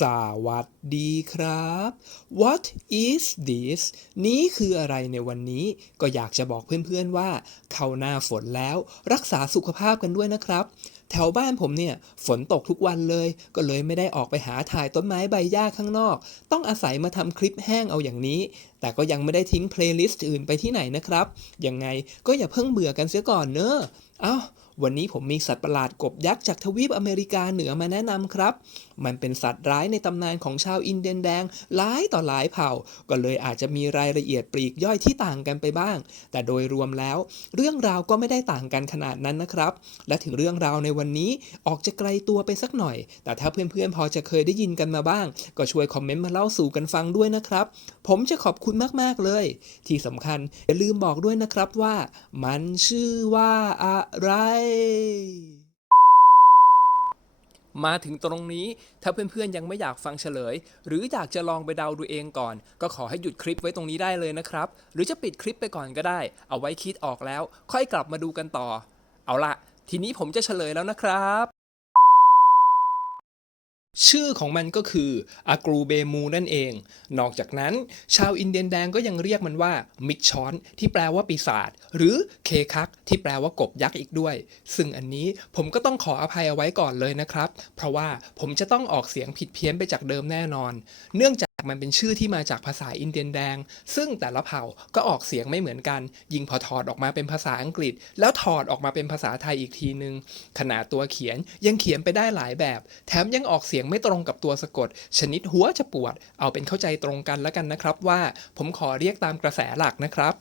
สวัสดีครับ What is this นี้คืออะไรในวันนี้ก็อยากจะบอกเพื่อนๆว่าเข้าหน้าฝนแล้วรักษาสุขภาพกันด้วยนะครับแถวบ้านผมเนี่ยฝนตกทุกวันเลยก็เลยไม่ได้ออกไปหาถ่ายต้นไม้ใบหญ้าข้างนอกต้องอาศัยมาทำคลิปแห้งเอาอย่างนี้แต่ก็ยังไม่ได้ทิ้งเพลย์ลิสต์อื่นไปที่ไหนนะครับยังไงก็อย่าเพิ่งเบื่อกันเสียก่อนเนอะเอ้าวันนี้ผมมีสัตว์ประหลาดกบยักษ์จากทวีปอเมริกาเหนือมาแนะนำครับมันเป็นสัตว์ร้ายในตำนานของชาวอินเดียนแดงหลายต่อหลายเผ่าก็เลยอาจจะมีรายละเอียดปลีกย่อยที่ต่างกันไปบ้างแต่โดยรวมแล้วเรื่องราวก็ไม่ได้ต่างกันขนาดนั้นนะครับและถึงเรื่องราวในวันนี้ออกจะไกลตัวไปสักหน่อยแต่ถ้าเพื่อนๆพอจะเคยได้ยินกันมาบ้างก็ช่วยคอมเมนต์มาเล่าสู่กันฟังด้วยนะครับผมจะขอบคุณมากๆเลยที่สำคัญอย่าลืมบอกด้วยนะครับว่ามันชื่อว่าอะไร มาถึงตรงนี้ถ้าเพื่อนๆยังไม่อยากฟังเฉลยหรืออยากจะลองไปเดาดูเองก่อนก็ขอให้หยุดคลิปไว้ตรงนี้ได้เลยนะครับหรือจะปิดคลิปไปก่อนก็ได้เอาไว้คิดออกแล้วค่อยกลับมาดูกันต่อเอาล่ะทีนี้ผมจะเฉลยแล้วนะครับชื่อของมันก็คืออากรูเบมูนั่นเองนอกจากนั้นชาวอินเดียนแดงก็ยังเรียกมันว่ามิกชอนที่แปลว่าปีศาจหรือเคคักที่แปลว่ากบยักษ์อีกด้วยซึ่งอันนี้ผมก็ต้องขออภัยเอาไว้ก่อนเลยนะครับเพราะว่าผมจะต้องออกเสียงผิดเพี้ยนไปจากเดิมแน่นอนเนื่องจากมันเป็นชื่อที่มาจากภาษาอินเดียนแดงซึ่งแต่ละเผ่าก็ออกเสียงไม่เหมือนกันยิ่งพอถอดออกมาเป็นภาษาอังกฤษแล้วถอดออกมาเป็นภาษาไทยอีกทีนึงขนาดตัวเขียนยังเขียนไปได้หลายแบบแถมยังออกเสียงไม่ตรงกับตัวสะกดชนิดหัวจะปวดเอาเป็นเข้าใจตรงกันแล้วกันนะครับว่าผมขอเรียกตามกระแสหลักนะครับ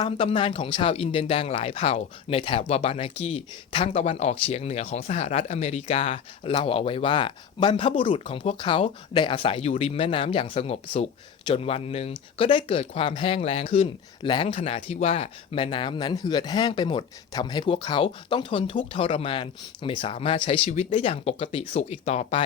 ตามตำนานของชาวอินเดียนแดงหลายเผ่าในแถบวาบานากีทางตะวันออกเฉียงเหนือของสหรัฐอเมริกาเล่าเอาไว้ว่าบรรพบุรุษของพวกเขาได้อาศัยอยู่ริมแม่น้ำอย่างสงบสุขจนวันหนึ่งก็ได้เกิดความแห้งแล้งขึ้นแล้งขนาดที่ว่าแม่น้ำนั้นเหือดแห้งไปหมดทำให้พวกเขาต้องทนทุกข์ทรมานไม่สามารถใช้ชีวิตได้อย่างปกติสุขอีกต่อไป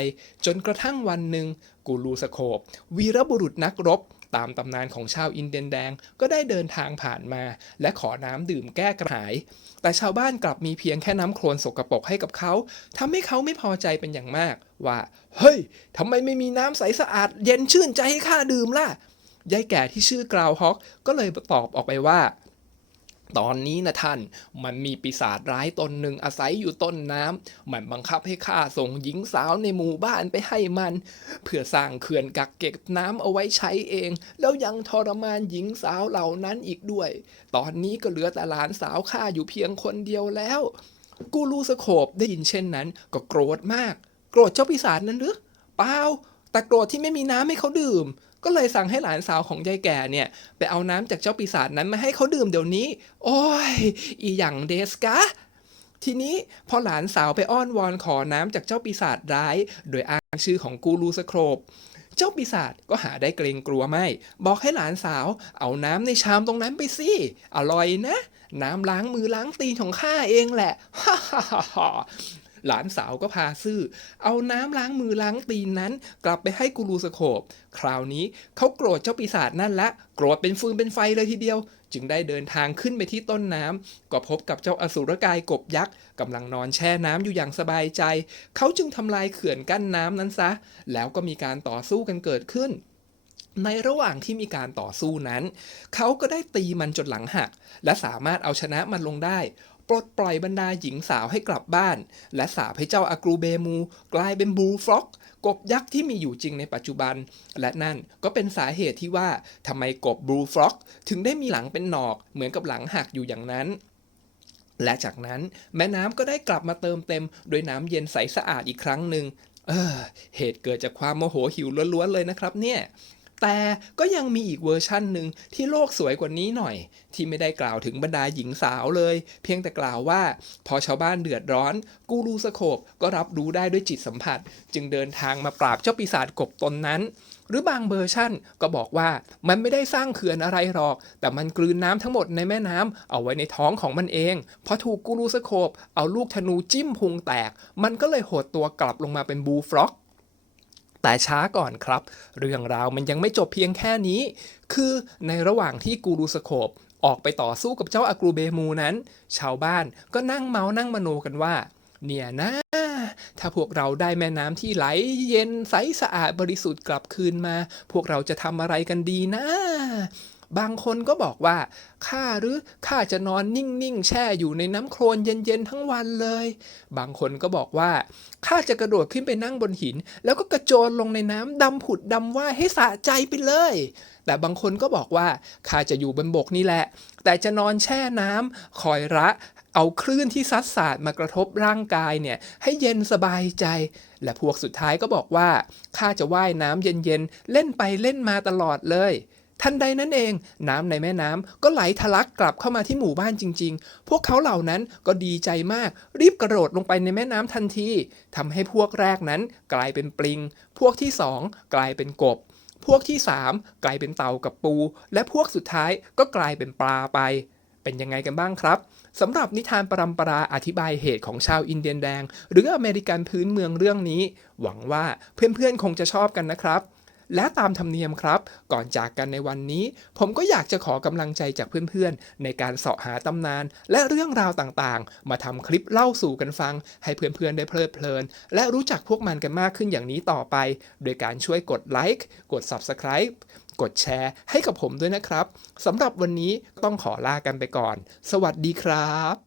จนกระทั่งวันหนึ่งกูรูสโคปวีรบุรุษนักรบตามตำนานของชาวอินเดียนแดงก็ได้เดินทางผ่านมาและขอน้ำดื่มแก้กระหายแต่ชาวบ้านกลับมีเพียงแค่น้ำโคลนสกปรกให้กับเขาทำให้เขาไม่พอใจเป็นอย่างมากว่าเฮ้ยทำไมไม่มีน้ำใสสะอาดเย็นชื่นใจให้ข้าดื่มล่ะยายแก่ที่ชื่อกราวฮอกก็เลยตอบออกไปว่าตอนนี้นะท่านมันมีปีศาจร้ายตนหนึ่งอาศัยอยู่ต้นน้ำมันบังคับให้ข้าส่งหญิงสาวในหมู่บ้านไปให้มันเพื่อสร้างเขื่อนกักเก็บน้ำเอาไว้ใช้เองแล้วยังทรมานหญิงสาวเหล่านั้นอีกด้วยตอนนี้ก็เหลือแต่หลานสาวข้าอยู่เพียงคนเดียวแล้วกูรูสโคปได้ยินเช่นนั้นก็โกรธมากโกรธเจ้าปีศาจนั้นหรือเปล่าแต่โกรธที่ไม่มีน้ำให้เขาดื่มก็เลยสั่งให้หลานสาวของยายแก่เนี่ยไปเอาน้ำจากเจ้าปีศาจนั้นมาให้เขาดื่มเดี๋ยวนี้โอ้ยอีหยังเดสกะทีนี้พอหลานสาวไปอ้อนวอนขอน้ำจากเจ้าปีศาจร้ายโดยอ้างชื่อของกูรูสโคปเจ้าปีศาจก็หาได้เกรงกลัวไม่บอกให้หลานสาวเอาน้ำในชามตรงนั้นไปสิอร่อยนะน้ำล้างมือล้างตีนของข้าเองแหละฮ่าฮ่าฮ่าหลานสาวก็พาซื่อเอาน้ำล้างมือล้างตีนนั้นกลับไปให้กูรูสโคปคราวนี้เขาโกรธเจ้าปีศาจนั่นละโกรธเป็นฟืนเป็นไฟเลยทีเดียวจึงได้เดินทางขึ้นไปที่ต้นน้ำก็พบกับเจ้าอสูรกายกบยักษ์กำลังนอนแช่น้ำอยู่อย่างสบายใจเขาจึงทำลายเขื่อนกั้นน้ำนั้นซะแล้วก็มีการต่อสู้กันเกิดขึ้นในระหว่างที่มีการต่อสู้นั้นเขาก็ได้ตีมันจนหลังหักและสามารถเอาชนะมันลงได้ปลดปล่อยบรรดาหญิงสาวให้กลับบ้านและสาปให้เจ้าอากรูเบมูกลายเป็นบูลฟร็อกกบยักษ์ที่มีอยู่จริงในปัจจุบันและนั่นก็เป็นสาเหตุที่ว่าทำไมกบบูลฟร็อกถึงได้มีหลังเป็นหนอกเหมือนกับหลังหักอยู่อย่างนั้นและจากนั้นแม่น้ำก็ได้กลับมาเติมเต็มด้วยน้ำเย็นใสสะอาดอีกครั้งหนึ่งเออเหตุเกิดจากความโมโหหิวล้วนๆเลยนะครับเนี่ยแต่ก็ยังมีอีกเวอร์ชั่นหนึ่งที่โลกสวยกว่านี้หน่อยที่ไม่ได้กล่าวถึงบรรดาหญิงสาวเลยเพียงแต่กล่าวว่าพอชาวบ้านเดือดร้อนกูรูสโคปก็รับรู้ได้ด้วยจิตสัมผัสจึงเดินทางมาปราบเจ้าปีศาจกบตนนั้นหรือบางเวอร์ชั่นก็บอกว่ามันไม่ได้สร้างเขื่อนอะไรหรอกแต่มันกลืนน้ำทั้งหมดในแม่น้ำเอาไว้ในท้องของมันเองพอถูกกูรูสโคปเอาลูกธนูจิ้มพุงแตกมันก็เลยหดตัวกลับลงมาเป็นบูลฟร็อกแต่ช้าก่อนครับเรื่องราวมันยังไม่จบเพียงแค่นี้คือในระหว่างที่กูรูสโคปออกไปต่อสู้กับเจ้าอากรูเบมูนั้นชาวบ้านก็นั่งเมานั่งมโนกันว่า เนี่ยนะถ้าพวกเราได้แม่น้ำที่ไหลเย็นใสสะอาดบริสุทธิ์กลับคืนมาพวกเราจะทำอะไรกันดีนะบางคนก็บอกว่าข้าจะนอนนิ่งๆแช่อยู่ในน้ำโคลนเย็นๆทั้งวันเลยบางคนก็บอกว่าข้าจะกระโดดขึ้นไปนั่งบนหินแล้วก็กระโจนลงในน้ำดำผุดดำว่ายให้สะใจไปเลยแต่บางคนก็บอกว่าข้าจะอยู่บนบกนี่แหละแต่จะนอนแช่น้ำคอยเอาคลื่นที่ซัดสาดมากระทบร่างกายเนี่ยให้เย็นสบายใจและพวกสุดท้ายก็บอกว่าข้าจะว่ายน้ำเย็นๆเล่นไปเล่นมาตลอดเลยทันใดนั้นเองน้ำในแม่น้ำก็ไหลทะลักกลับเข้ามาที่หมู่บ้านจริงๆพวกเขาเหล่านั้นก็ดีใจมากรีบกระโดดลงไปในแม่น้ำทันทีทำให้พวกแรกนั้นกลายเป็นปลิงพวกที่สองกลายเป็นกบพวกที่สามกลายเป็นเต่ากับปูและพวกสุดท้ายก็กลายเป็นปลาไปเป็นยังไงกันบ้างครับสำหรับนิทานปรัมปราอธิบายเหตุของชาวอินเดียนแดงหรืออเมริกันพื้นเมืองเรื่องนี้หวังว่าเพื่อนๆคงจะชอบกันนะครับและตามธรรมเนียมครับก่อนจากกันในวันนี้ผมก็อยากจะขอกำลังใจจากเพื่อนๆในการเสาะหาตำนานและเรื่องราวต่างๆมาทำคลิปเล่าสู่กันฟังให้เพื่อนๆได้เพลิดเพลินและรู้จักพวกมันกันมากขึ้นอย่างนี้ต่อไปโดยการช่วยกดไลค์กด Subscribe กดแชร์ให้กับผมด้วยนะครับสำหรับวันนี้ต้องขอลากันไปก่อนสวัสดีครับ